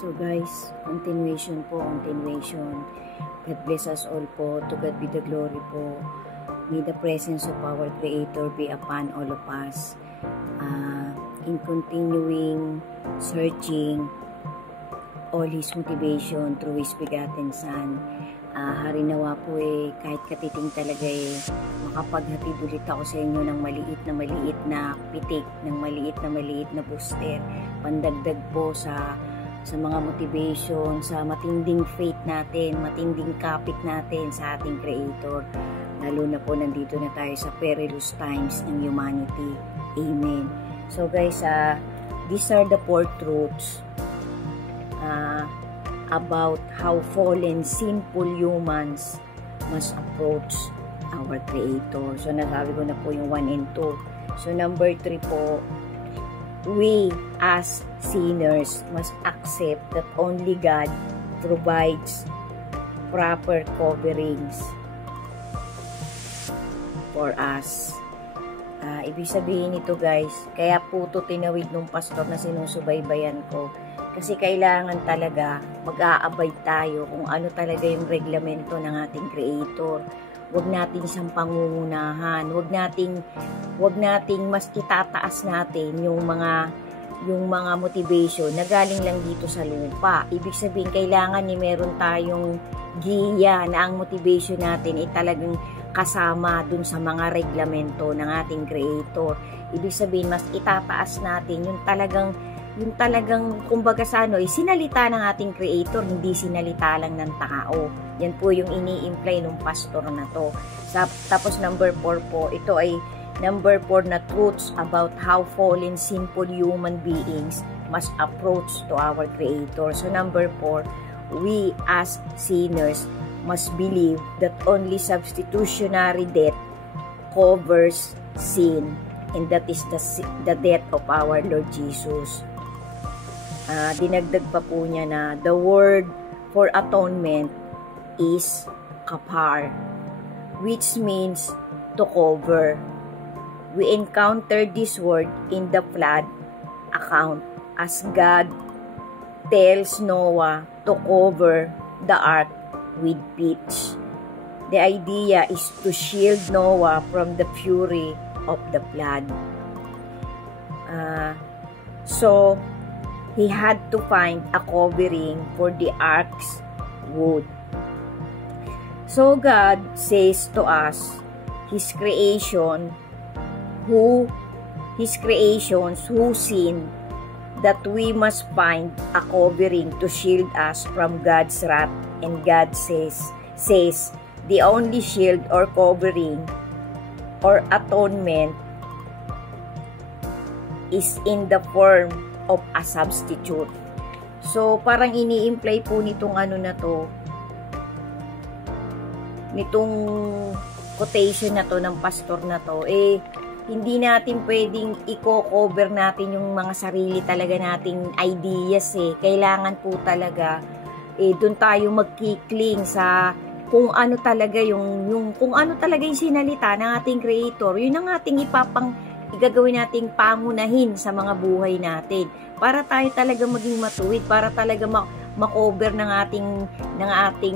So guys, continuation. God bless us all po. To God be the glory po. May the presence of our Creator be upon all of us. In continuing searching all His motivation through His begotten Son. Harinawa po kahit katiting talaga makapaghatid ulit ako sa inyo ng maliit na pitik, ng maliit na booster. Pandagdag po sa mga motivation, sa matinding faith natin, matinding kapit natin sa ating Creator. Lalo na po nandito na tayo sa perilous times ng humanity. Amen. So guys, these are the 4 truths about how fallen, sinful humans must approach our Creator. So nasabi ko na po yung 1 and 2. So number 3 po, we as sinners must accept that only God provides proper coverings for us. Ibig sabihin nito guys, kaya po ito tinawid ng pastor na sinusubaybayan ko. Kasi kailangan talaga mag-aabay tayo kung ano talaga yung reglamento ng ating Creator. Huwag natin siyang pangungunahan. Huwag nating mas kitataas natin yung mga motivation na galing lang dito sa lupa. Ibig sabihin, kailangan meron tayong giya na ang motivation natin ay talagang kasama dun sa mga reglamento ng ating Creator. Ibig sabihin, mas itataas natin yung talagang kumbaga sa sinalita ng ating Creator, hindi sinalita lang ng tao. Yan po yung ini-imply ng pastor na to. Tapos number 4 po, ito ay number 4 na truths about how fallen, sinful human beings must approach to our Creator. So number 4, we as sinners must believe that only substitutionary death covers sin, and that is the death of our Lord Jesus. Dinagdag pa po niya na the word for atonement is kapar, which means to cover. We encounter this word in the flood account as God tells Noah to cover the ark with pitch. The idea is to shield Noah from the fury of the flood. So he had to find a covering for the ark's wood. So God says to us, His creations who sin, that we must find a covering to shield us from God's wrath. And God says the only shield or covering or atonement is in the form of a substitute. So parang ini-imply po nitong nitong quotation na to ng pastor na to, hindi natin pwedeng i-cover natin yung mga sarili talaga nating ideas Kailangan po talaga doon tayo magkikling sa kung ano talaga yung sinalita ng ating Creator. Yun ang ating igagawin nating pangunahin sa mga buhay natin para tayo talaga maging matuwid, para talaga makover ng ating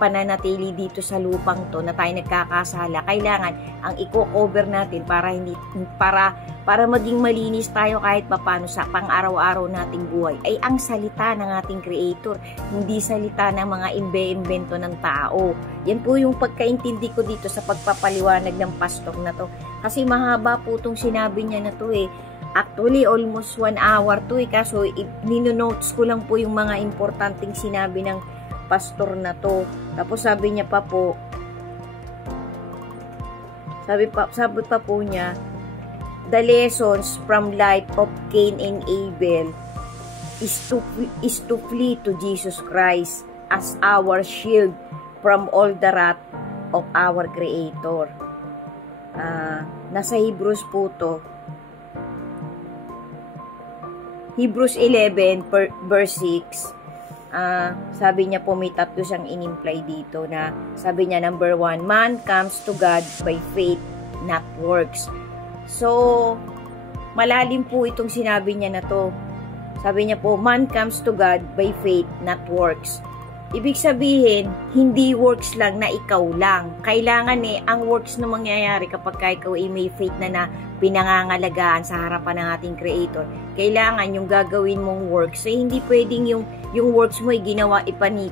pananatili dito sa lupang to na tayo nagkakasala. Kailangan ang i-cover natin para maging malinis tayo kahit papaano sa pang-araw-araw nating buhay ay ang salita ng ating Creator, hindi salita ng mga imbe-imbento ng tao. Yan po yung pagkaintindi ko dito sa pagpapaliwanag ng pastor na to. Kasi mahaba po itong sinabi niya na to Actually, almost 1 hour to kaso nino-notes ko lang po yung mga importanteng sinabi ng pastor na to. Tapos sabi niya pa po, sabi pa po niya, the lessons from life of Cain and Abel is to flee to Jesus Christ as our shield from all the wrath of our Creator. Nasa Hebrews po to. Hebrews 11 verse 6. Sabi niya po may tatlo siyang in-imply dito na sabi niya number 1, man comes to God by faith, not works. So malalim po itong sinabi niya na to. Sabi niya po, man comes to God by faith, not works. Ibig sabihin, hindi works lang na ikaw lang. Kailangan ang works na mangyayari kapag ikaw ay may faith na pinangangalagaan sa harapan ng ating Creator. Kailangan yung gagawin mong works. So, hindi pwedeng yung works mo ay ginawa,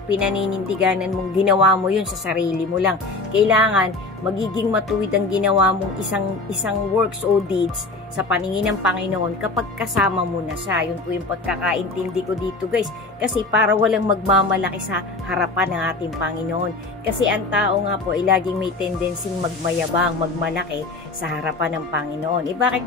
pinaninindiganan mong ginawa mo yun sa sarili mo lang. Kailangan magiging matuwid ang ginawa mong isang works o deeds sa paningin ng Panginoon kapag kasama mo na siya. Yun po yung pagkakaintindi ko dito guys. Kasi para walang magmamalaki sa harapan ng ating Panginoon. Kasi ang tao nga po ay laging may tendency magmayabang, magmalaki sa harapan ng Panginoon. Bakit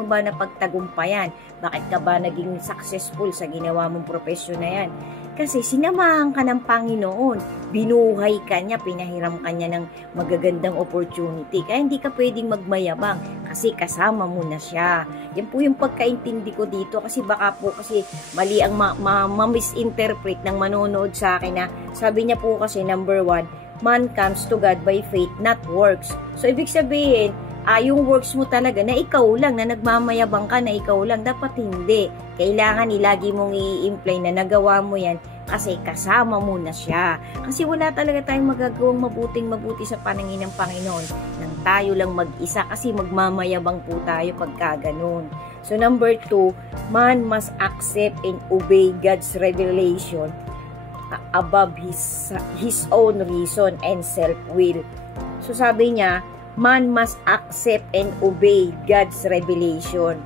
mo ba napagtagumpayan? Bakit ka ba naging successful sa ginawa mong profesyon na yan? Kasi sinamahan ka ng Panginoon, binuhay ka niya, pinahiram ka niya ng magagandang opportunity. Kaya hindi ka pwedeng magmayabang kasi kasama mo na siya. Yan po yung pagkaintindi ko dito kasi baka po kasi mali ang ma-misinterpret ng manonood sa akin na sabi niya po kasi number 1, man comes to God by faith, not works. So ibig sabihin, yung works mo talaga na ikaw lang, na nagmamayabang ka na ikaw lang, dapat hindi. Kailangan lagi mong i-imply na nagawa mo yan kasi kasama mo na siya. Kasi wala talaga tayong magagawang mabuti sa paningin ng Panginoon nang tayo lang mag-isa kasi magmamayabang po tayo pagka ganun. So number 2, man must accept and obey God's revelation above his own reason and self-will. So sabi niya, man must accept and obey God's revelation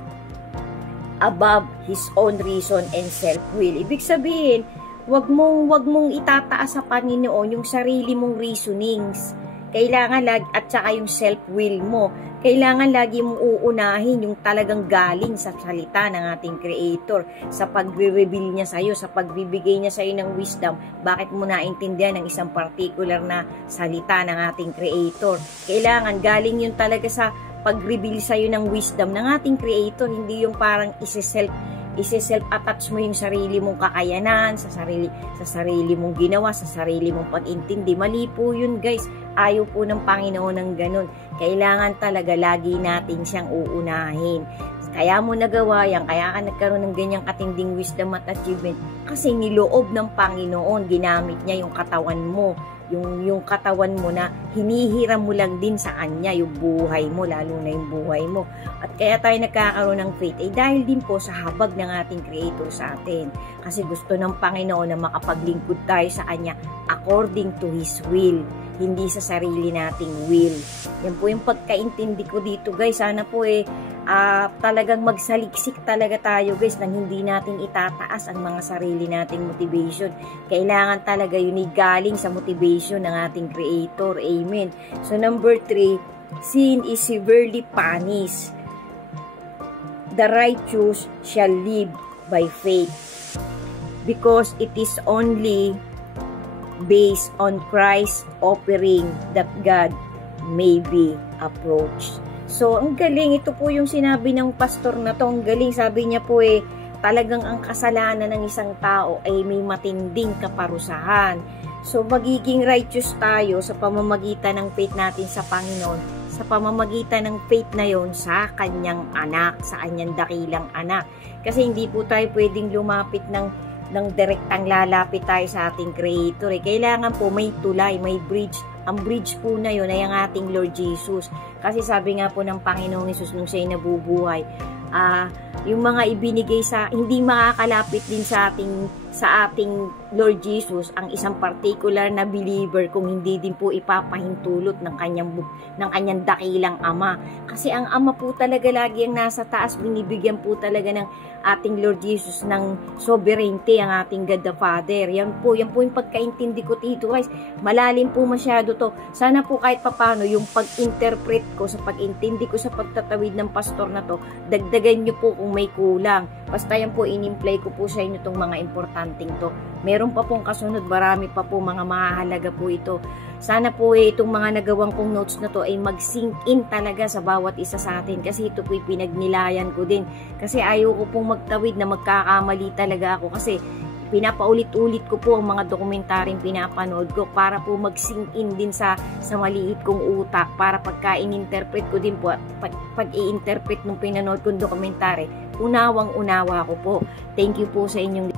above his own reason and self-will. Ibig sabihin, wag mong itataas sa Panginoon yung sarili mong reasonings. Kailangan at saka yung self-will mo. Kailangan lagi mong uunahin yung talagang galing sa salita ng ating Creator, sa pagre-reveal niya sa iyo, sa pagbibigay niya sa iyo ng wisdom. Bakit mo naintindihan ng isang particular na salita ng ating Creator? Kailangan galing yun talaga sa pag-reveal sa iyo ng wisdom ng ating Creator, hindi yung parang ise-self-attach mo yung sarili mong kakayanan, sa sarili mong ginawa, sa sarili mong pag-intindi. Mali po yun guys. Ayaw po ng Panginoon ng ganun. Kailangan talaga lagi natin siyang uunahin. Kaya mo nagawa yan, kaya ka nagkaroon ng ganyang katinding wisdom at achievement. Kasi niloob ng Panginoon, ginamit niya yung katawan mo. Yung katawan mo na hinihiram mo lang din sa Kanya, yung buhay mo, lalo na yung buhay mo. At kaya tayo nagkakaroon ng faith ay dahil din po sa habag ng ating Creator sa atin. Kasi gusto ng Panginoon na makapaglingkod tayo sa Kanya according to His will, hindi sa sarili nating will. Yan po yung pagkaintindi ko dito guys. Sana po talagang magsaliksik talaga tayo guys nang hindi natin itataas ang mga sarili nating motivation. Kailangan talaga yun galing sa motivation ng ating Creator. Amen. So number 3, sin is severely punished. The righteous shall live by faith because it is only based on Christ's offering that God may be approached. So, ang galing. Ito po yung sinabi ng pastor na to. Ang galing. Sabi niya po talagang ang kasalanan ng isang tao ay may matinding kaparusahan. So, magiging righteous tayo sa pamamagitan ng faith natin sa Panginoon, sa pamamagitan ng faith na yon sa kanyang anak, sa kanyang dakilang anak. Kasi hindi po tayo pwedeng lumapit ng direktang lalapit tayo sa ating Creator. Kailangan po may tulay, may bridge. Ang bridge po na yun ay ang ating Lord Jesus. Kasi sabi nga po ng Panginoong Hesus nung siya'y nabubuhay, yung mga ibinigay hindi makakalapit din sa ating Lord Jesus ang isang particular na believer kung hindi din po ipapahintulot ng kanyang dakilang Ama. Kasi ang Ama po talaga lagi ang nasa taas, binibigyan po talaga ng ating Lord Jesus ng sovereignty ang ating God the Father. Yan po yung pagkaintindi ko dito guys. Malalim po masyado to. Sana po kahit papano yung pag-interpret ko, sa pag-intindi ko sa pagtatawid ng pastor na to, dagdagan nyo po kung may kulang. Basta yan po, in-imply ko po sa inyo itong mga importanteng to. Meron pa pong kasunod, marami pa po mga mahalaga po ito. Sana po itong mga nagawang kong notes na to ay mag-sink in talaga sa bawat isa sa atin. Kasi ito po'y pinagnilayan ko din. Kasi ayaw ko pong magtawid na magkakamali talaga ako. Kasi pinapaulit-ulit ko po ang mga dokumentaryong pinapanood ko para po mag-sink in din sa maliit kong utak. Para pagka in-interpret ko din po, pag i-interpret nung pinanood kong dokumentary, unawang-unawa ko po. Thank you po sa inyong